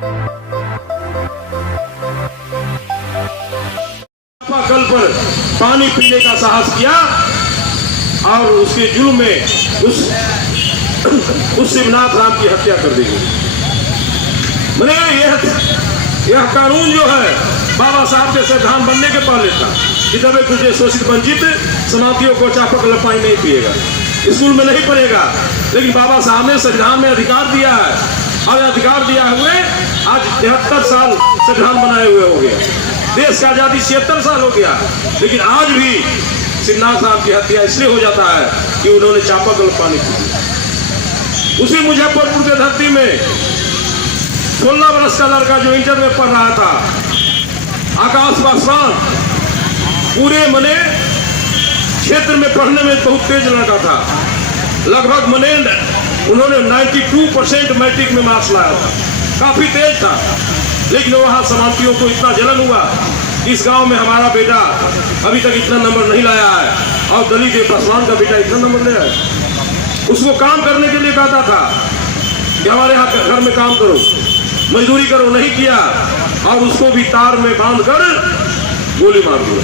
कल पर पानी पीने का साहस किया और उसके जुल्म में उस शिवनाथ राम की हत्या कर दी गई। मैंने यह कानून जो है बाबा साहब के संविधान बनने के पहले था कि जब तुझे शोषित वंचित समातियों को चापक लपाई नहीं पिएगा, स्कूल में नहीं पढ़ेगा, लेकिन बाबा साहब ने संविधान में अधिकार दिया है और अधिकार दिया हुए आज 73 साल संविधान बनाए हुए हो गया। देश का आजादी 76 साल हो गया, लेकिन आज भी शिवनाथ राम की हत्या इसलिए हो जाता है कि उन्होंने चापक पानी पी। उसी मुजफ्फरपुर के धरती में 16 वर्ष का लड़का जो इंटर में पढ़ रहा था, आकाश पासवान, पूरे मने क्षेत्र में पढ़ने में बहुत तेज लड़का था, लगभग मने उन्होंने 92% मैट्रिक में मार्क्स लाया था, काफी तेज था। लेकिन वहां समांतियों को इतना जलन हुआ, इस गांव में हमारा बेटा अभी तक इतना नंबर नहीं लाया है और दलित पासवान का बेटा इतना नंबर ले आया। उसको काम करने के लिए कहता था कि हमारे यहाँ घर में काम करो, मजदूरी करो, नहीं किया और उसको भी तार में बांध कर गोली मार दिया।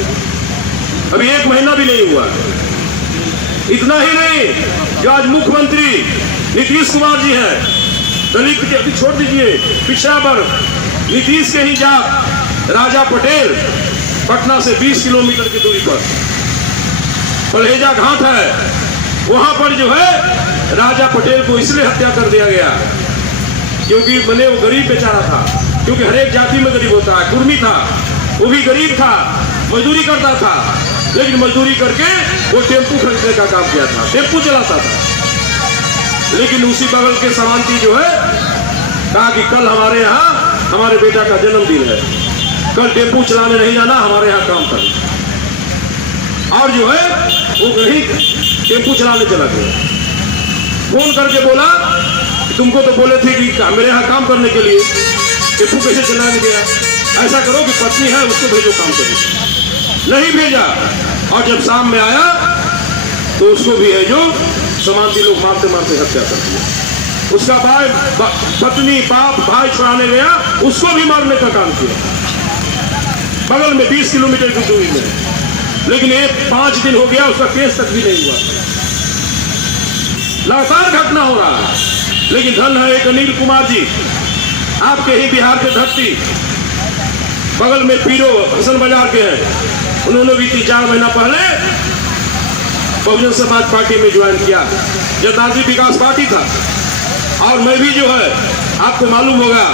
अभी 1 महीना भी नहीं हुआ। इतना ही नहीं, जो आज मुख्यमंत्री नीतीश कुमार जी हैं, दलित के अभी छोड़ दीजिए, पिछड़ा वर्ग, नीतीश के ही जात राजा पटेल, पटना से 20 किलोमीटर की दूरी पर पलहेजा घाट है, वहां पर जो है राजा पटेल को इसलिए हत्या कर दिया गया क्योंकि मैंने वो गरीब बेचारा था, क्योंकि हर एक जाति में गरीब होता है। कुर्मी था, वो भी गरीब था, मजदूरी करता था, लेकिन मजदूरी करके वो टेम्पू खरीदने का काम किया था, टेम्पू चलाता था। लेकिन उसी बगल के समांती जो है कहा कि कल हमारे यहाँ हमारे बेटा का जन्मदिन है, कल टेम्पू चलाने नहीं जाना, हमारे यहाँ काम कर। और जो है वो कहीं टेम्पू चलाने चला गया। फोन करके बोला तुमको तो बोले थे कि मेरे यहाँ काम करने के लिए, टेम्पू कैसे चलाने गया? ऐसा करो कि पत्नी है उसको भेजो काम करने। नहीं भेजा, और जब शाम में आया तो उसको भी है जो समांती लोग मारते मारते हत्या कर दिया। उसका भाई पत्नी बाप भाई छुड़ाने गया, उसको भी मारने का काम किया, बगल में 20 किलोमीटर की दूरी में। लेकिन 5 दिन हो गया, उसका केस तक भी नहीं हुआ। लगातार घटना हो रहा है। लेकिन धन है एक अनिल कुमार जी, आपके ही बिहार के धरती, बगल में पीरो हसन बाजार के हैं, उन्होंने भी 3-4 महीना पहले बहुजन समाज पार्टी में ज्वाइन किया। जनतांत्रिक विकास पार्टी था, और मैं भी जो है आपको मालूम होगा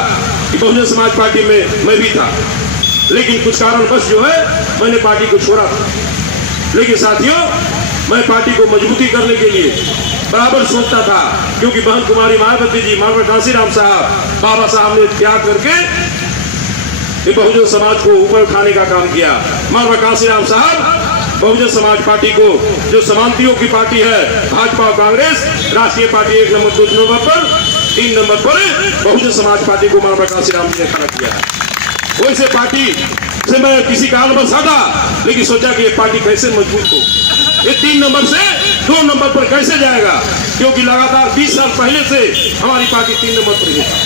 कि बहुजन समाज पार्टी में मैं भी था, लेकिन कुछ कारणवश जो है मैंने पार्टी को छोड़ा था। लेकिन साथियों, मैं पार्टी को मजबूती करने के लिए बराबर सोचता था, क्योंकि बहन कुमारी मायावती जी, मानव कांसीराम साहब, बाबा साहब ने त्याग करके बहुजन समाज को ऊपर उठाने का काम किया। मानव कांसीराम साहब बहुजन समाज पार्टी को, जो समांतियों की पार्टी है, भाजपा और कांग्रेस, राष्ट्रीय पार्टी 1 नंबर, 2 नंबर पर, 3 नंबर पर बहुजन समाज पार्टी को मानव कांसीराम जी ने खड़ा किया। वैसे पार्टी से मैं किसी कारणवश हटा, लेकिन सोचा कि ये पार्टी कैसे मजबूत हो, ये 3 नंबर से 2 नंबर पर कैसे जाएगा, क्योंकि लगातार 20 साल पहले से हमारी पार्टी 3 नंबर पर ही था।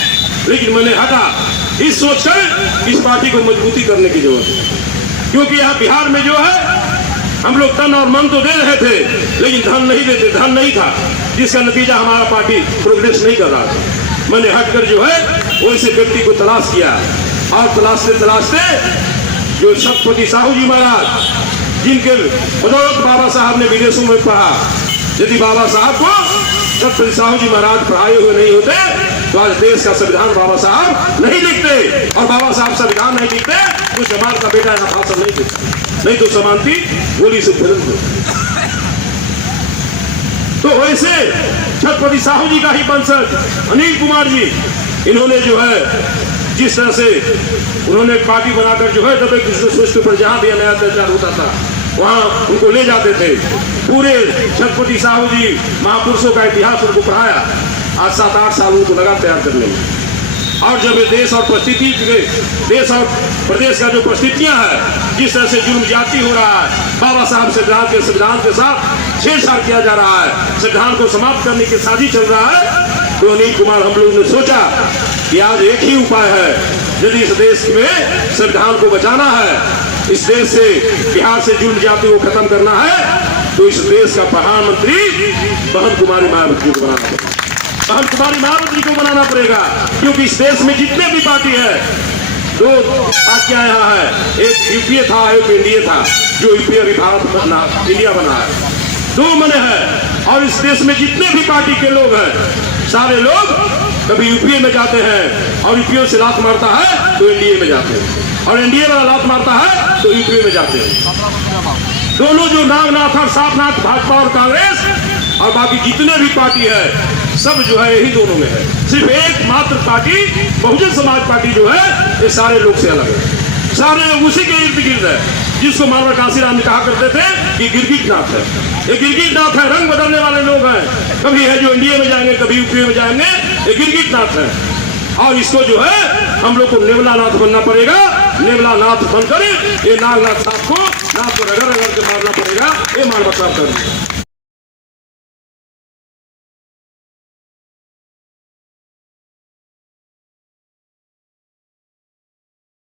लेकिन मैंने हटा इस सोचकर इस पार्टी को मजबूती करने की जरूरत है, क्योंकि यहाँ बिहार में जो है हम लोग तन और मन तो दे रहे थे, लेकिन धन नहीं देते, धन नहीं था, जिसका नतीजा हमारा पार्टी प्रोग्रेस नहीं कर रहा था। मैंने हटकर जो है वैसे व्यक्ति को तलाश किया, और तलाशते तलाशते जो छत्रपति साहू जी महाराज, जिनके बदौलत बाबा साहब ने विदेशों में पढ़ा, यदि बाबा साहब को छत्रपति साहू जी महाराज पढ़ाए हुए नहीं होते तो आज देश का संविधान बाबा साहब नहीं लिखते, और बाबा साहब संविधान नहीं लिखते तो समाज का बेटा यहाँ भाषण नहीं देता, नहीं तो समांती गोली से फिर। तो वैसे छत्रपति साहू जी का ही वंशज अनिल कुमार जी, इन्होंने जो है जिस तरह से उन्होंने पार्टी बनाकर जो है दबे कृष्ण पर जहां भी अन्याय अत्याचार होता था वहां उनको ले जाते थे। पूरे छत्रपति साहू जी महापुरुषों का इतिहास उनको पढ़ाया। आज 7-8 साल उनको लगा तैयार करने में। और जब देश और परिस्थिति, देश और प्रदेश का जो परिस्थितियां है, जिस तरह से जुर्म जाति हो रहा है, बाबा साहब संविधान के साथ छेड़छाड़ किया जा रहा है, संविधान को समाप्त करने की साजिश चल रहा है, तो अनिल कुमार हम लोग ने सोचा कि आज एक ही उपाय है, यदि इस देश में संविधान को बचाना है, इस देश से बिहार से जुल्म जाति को खत्म करना है, तो इस देश का प्रधानमंत्री बहन कुमारी मायावती को बनाना पड़ेगा। बहन कुमारी मायावती को बनाना पड़ेगा, क्योंकि इस देश में जितने भी पार्टी है, दो पार्टियां यहाँ है, एक यूपीए था, एक एनडीए था, जो यूपीए अभी भारत बना, इंडिया बना है, दो मने हैं। और इस देश में जितने भी पार्टी के लोग हैं, सारे लोग कभी यूपीए में जाते हैं और यूपीए से लात मारता है तो एनडीए में जाते हैं, और एनडीए वाला लात मारता है तो यूपीए में जाते हैं। दोनों जो नागनाथ और साधनाथ, भाजपा और कांग्रेस और बाकी जितने भी पार्टी है, सब जो है यही दोनों में है। सिर्फ एकमात्र पार्टी बहुजन समाज पार्टी जो है, ये सारे लोग से अलग है, सारे लोग उसी के इर्द गिर्द है, जिसको मानव काशीराम कहा करते थे कि गिरगिटनाथ है। ये गिरगिटनाथ है, रंग बदलने वाले लोग हैं, कभी है जो एनडीए में जाएंगे, कभी यूपीए में जाएंगे, ये गिरगिटनाथ है। और इसको जो है हम लोग को नेवलानाथ बनना पड़ेगा। नेवलानाथ बनकर ये नागनाथ साहब को नाथ को रगड़ रगड़ के मारना पड़ेगा। ये मानव साहब कर